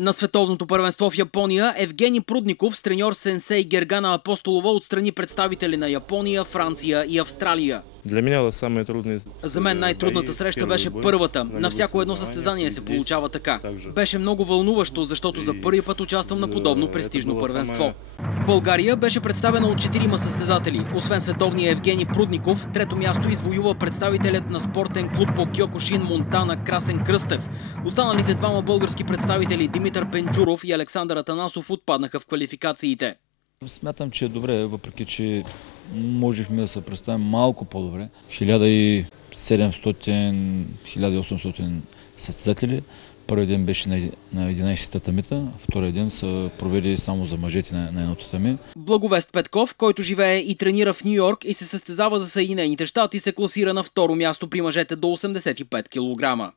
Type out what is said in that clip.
На световното първенство в Япония Евгений Прудников с треньор сенсей Гергана Апостолова отстрани представители на Япония, Франция и Австралия. За мен най-трудната среща беше първата. На всяко едно състезание се получава така. Беше много вълнуващо, защото за първи път участвам на подобно престижно първенство. България беше представена от 4 състезатели. Освен световния Евгений Прудников, трето място извоюва представителят на спортен клуб по Киокушин Монтана Красен Кръстев. Останалите двама български представители Димитър Пенчуров и Александър Атанасов отпаднаха в квалификациите. Смятам, че е добре, въпреки че можехме да се представим малко по-добре. 1700-1800 състезатели. Първият ден беше на 11 татамита, втория ден са провели само за мъжете на едно татами. Благовест Петков, който живее и тренира в Нью-Йорк и се състезава за Съединените щати, се класира на второ място при мъжете до 85 кг.